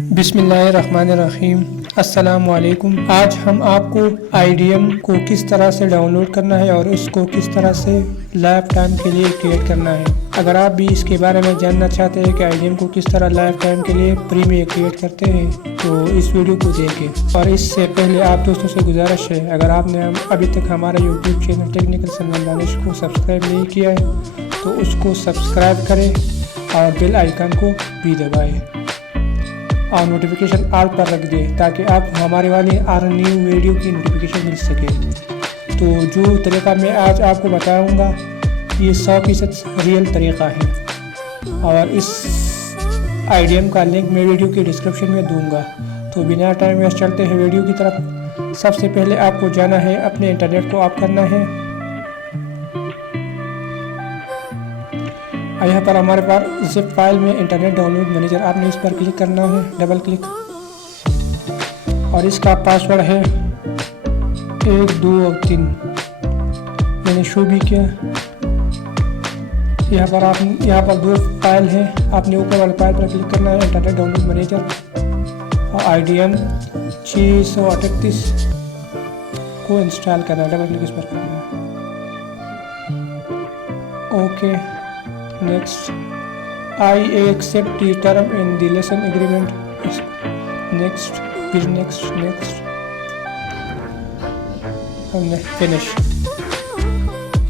बिस्मिल्लाहिर्रहमानिर्रहीम। अस्सलामुअलैकुम। आज हम आपको IDM को किस तरह से डाउनलोड करना है और इसको किस तरह से लाइफ टाइम के लिए एक्टिवेट करना है। अगर आप भी इसके बारे में जानना चाहते हैं कि IDM को किस तरह लाइफ टाइम के लिए फ्री में एक्टिवेट करते हैं तो इस वीडियो को देखें। और इससे पहले आप दोस्तों से गुजारिश है, अगर आपने अभी तक हमारा YouTube channel technical Salman Danish को सब्सक्राइब नहीं किया है तो उसको सब्सक्राइब करें और बेल आइकन को भी दबाएँ और नोटिफिकेशन ऑल पर रख दें ताकि आप हमारे वाली हर न्यू वीडियो की नोटिफिकेशन मिल सके। तो जो तरीका मैं आज आपको बताऊंगा ये 100% रियल तरीका है और इस IDM का लिंक मैं वीडियो के डिस्क्रिप्शन में दूंगा। तो बिना टाइम वेस्ट चलते हैं वीडियो की तरफ। सबसे पहले आपको जाना है, अपने इंटरनेट को ऑफ करना है। यहाँ पर हमारे पास जिप फाइल में इंटरनेट डाउनलोड मैनेजर, आपने इस पर क्लिक करना है, डबल क्लिक, और इसका पासवर्ड है 1 2 और 3। मैंने शो भी किया। यहाँ पर 2 फाइल है, आपने ऊपर वाले फाइल पर क्लिक करना है, इंटरनेट डाउनलोड मैनेजर और IDM 638 को इंस्टॉल करना है, डबल क्लिक इस पर करना है। Okay, next, I accept the term in the lesson agreement. Next, फिर नेक्स्ट हमने फिनिश।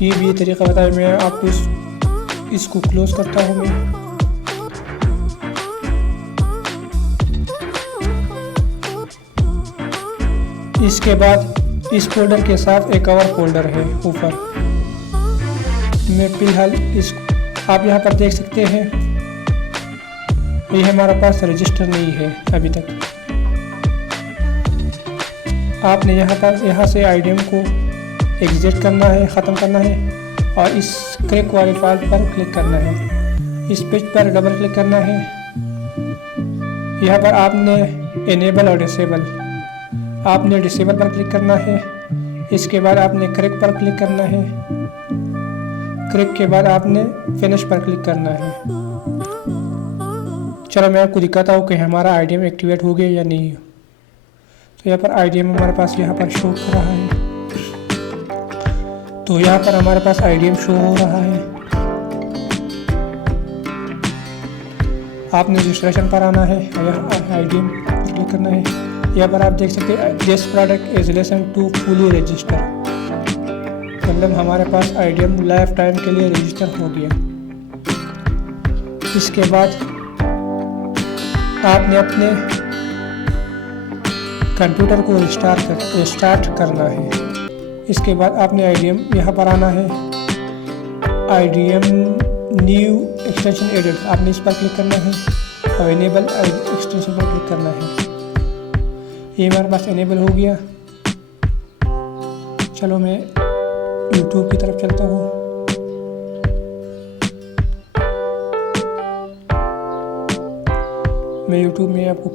ये भी तरीका बताया मैं आपको। इसको क्लोज करता हूँ मैं। इसके बाद इस फोल्डर के साथ एक और फोल्डर है ऊपर। मैं फिलहाल इसको आप यहाँ पर देख सकते हैं, ये हमारे पास रजिस्टर नहीं है अभी तक। आपने यहाँ से IDM को एग्जिट करना है, ख़त्म करना है और इस क्लिक वाले फाइल पर क्लिक करना है। इस पेज पर डबल क्लिक करना है। यहाँ पर आपने इनेबल और डिसेबल, आपने डिसेबल पर क्लिक करना है। इसके बाद आपने क्लिक पर क्लिक करना है। क्लिक के बाद आपने फिनिश पर क्लिक करना है। चलो मैं आपको दिखाता हूँ कि हमारा IDM एक्टिवेट हो गया या नहीं। तो यहाँ पर IDM हमारे पास यहाँ पर शो कर रहा है। तो यहाँ पर हमारे पास IDM शो हो रहा है। आपने रजिस्ट्रेशन पर आना है, यहाँ IDM पर क्लिक करना है। यहाँ पर आप देख सकते हैं this product is listen to fully register, मतलब हमारे पास IDM लाइफ टाइम के लिए रजिस्टर हो गया। इसके बाद आपने अपने कंप्यूटर को रिस्टार्ट करना है। इसके बाद आपने IDM यहाँ पर आना है, IDM न्यू एक्सटेंशन एडेड, आपने इस पर क्लिक करना है और इनेबल एक्सटेंशन पर क्लिक करना है। ये हमारे पास इनेबल हो गया। चलो मैं YouTube की तरफ चलता हूँ। मैं YouTube में आपको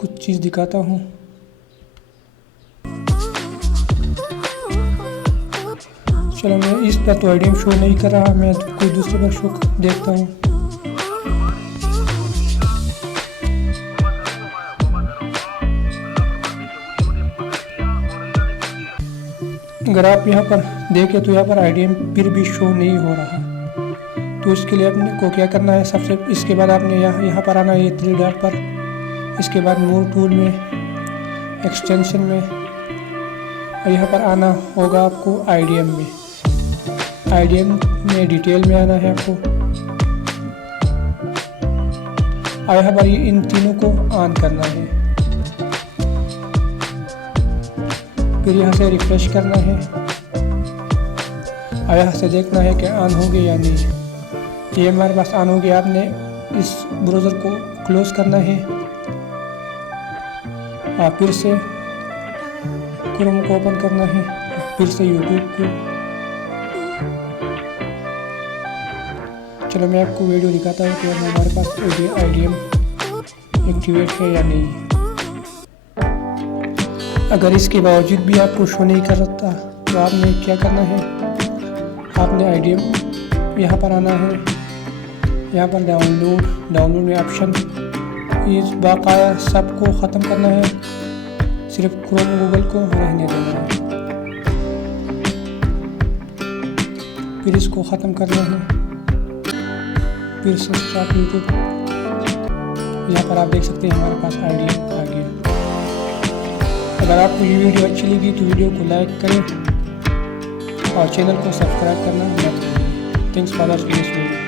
कुछ चीज़ दिखाता हूँ। चलो मैं इस पर तो IDM शो नहीं कर रहा, मैं कोई दूसरे पर शो देखता हूँ। अगर आप यहाँ पर देखें तो यहाँ पर IDM फिर भी शो नहीं हो रहा। तो इसके लिए अपने को क्या करना है, सबसे इसके बाद आपने यहाँ पर आना है, ये 3 डॉट पर। इसके बाद मोर टूल में, एक्सटेंशन में, और यहाँ पर आना होगा आपको IDM में। IDM में डिटेल में आना है आपको और यहाँ पर इन तीनों को ऑन करना है। फिर यहाँ से रिफ्रेश करना है और यहाँ से देखना है कि ऑन हो गया या नहीं। ये हमारे पास ऑन हो गया। आपने इस ब्राउज़र को क्लोज करना है और फिर से क्रोम को ओपन करना है, फिर से यूट्यूब को। चलो मैं आपको वीडियो दिखाता हूँ कि हमारे पास IDM एक्टिवेट है या नहीं। अगर इसके बावजूद भी आपको शो नहीं कर सकता तो आपने क्या करना है, आपने IDM यहाँ पर आना है। यहाँ पर डाउनलोड में ऑप्शन इस बाकाया सबको ख़त्म करना है, सिर्फ क्रोम गूगल को रहने देना है। फिर इसको ख़त्म करना है, फिर से स्टार्ट यूट्यूब। यहाँ पर आप देख सकते हैं हमारे पास IDM आ गया। अगर आपको ये वीडियो अच्छी लगी तो वीडियो को लाइक करें और चैनल को सब्सक्राइब करना मत भूलिए। Thanks for watching this video.